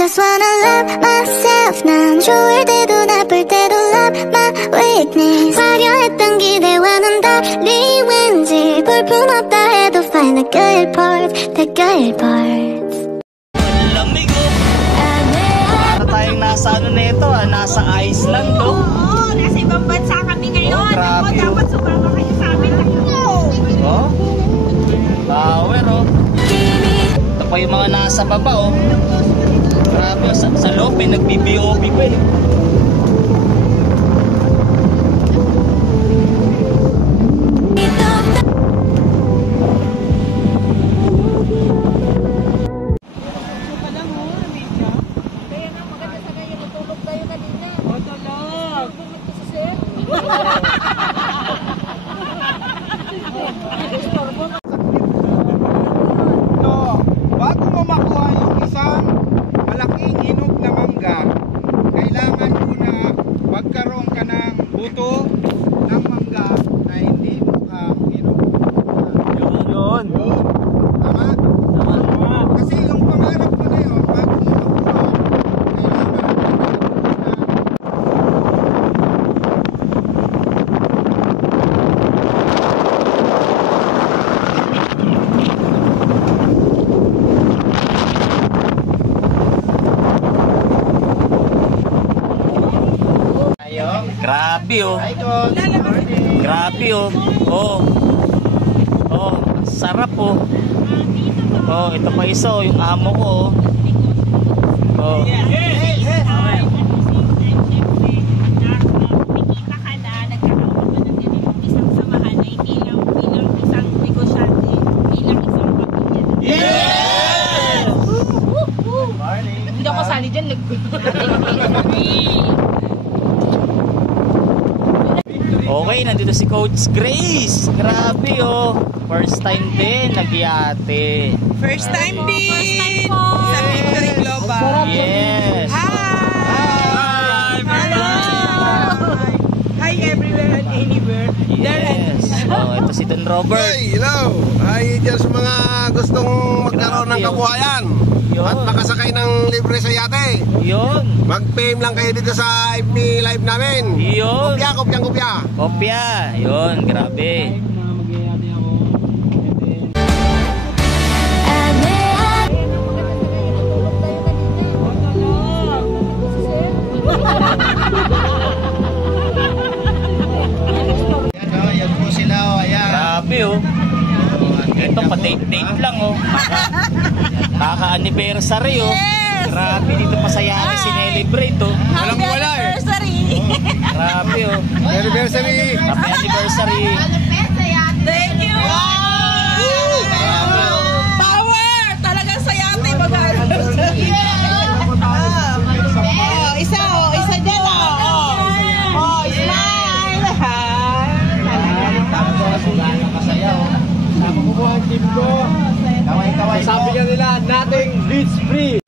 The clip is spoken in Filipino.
just wanna love myself. 난 좋을 때도 나쁠 때도 love my weakness. 화려했던 기대와는 달리 왠지 볼품없다 해도 find the good parts, the good parts. Lamig oh. Para tayong nasa ano na ito nasa Iceland oh. Oo, nasa ibang bansa kami ngayon. Oh, grabe, ako, dapat sumama kayo sa amin. Oh, power oh. Ito pa yung mga nasa baba oh. Grabe oh, sa loob eh, nagbi-BOB pa eh. Bago mo makuha yung isang malaking hinog na mangga, kailangan muna magkaroon ka ng buto ng mangga na hindi mukhang hinog. Yun. Tama? Tama. Kasi yung pangarap mo na yun, bago mo makuha, kailangan Grabe oh. Grabe oh. Oh. Oh, sarap oh. Oh, ito pa isa oh, yung amo ko oh. Oh. Nakikita ka na, nagkakaroon ka ng isang samahan na hindi lang bilang isang negosyante, bilang isang pamilya. Yes! Hindi ako sali dyan. Okay, nandito si Coach Grace. Grabe oh. First time din nag-yate. First time din! First time po. Sa Victory Global. Yes. Hi! Hi everywhere and anywhere. Yes. Oh, ito si Don Robert. Hey, hello! Ay, dyan sa mga gustong magkaroon ng kabuhayan at makasakay ng libre sa yate. Yun. Mag-PM lang kayo dito sa FB live namin. Yun. Kopya. Kopya. Yun, grabe. Yan po sila, ayan. Grabe oh. Ito pa date lang oh. Kaka-anniversary oh. Grabe dito pa sa yari sinelebrate oh. Happy anniversary! Grabe oh. Anniversary! Happy anniversary. Thank you! Power! Talagang sayate mag-anniversary. Isa dyan smile! Sabi ka nila, nothing beats free.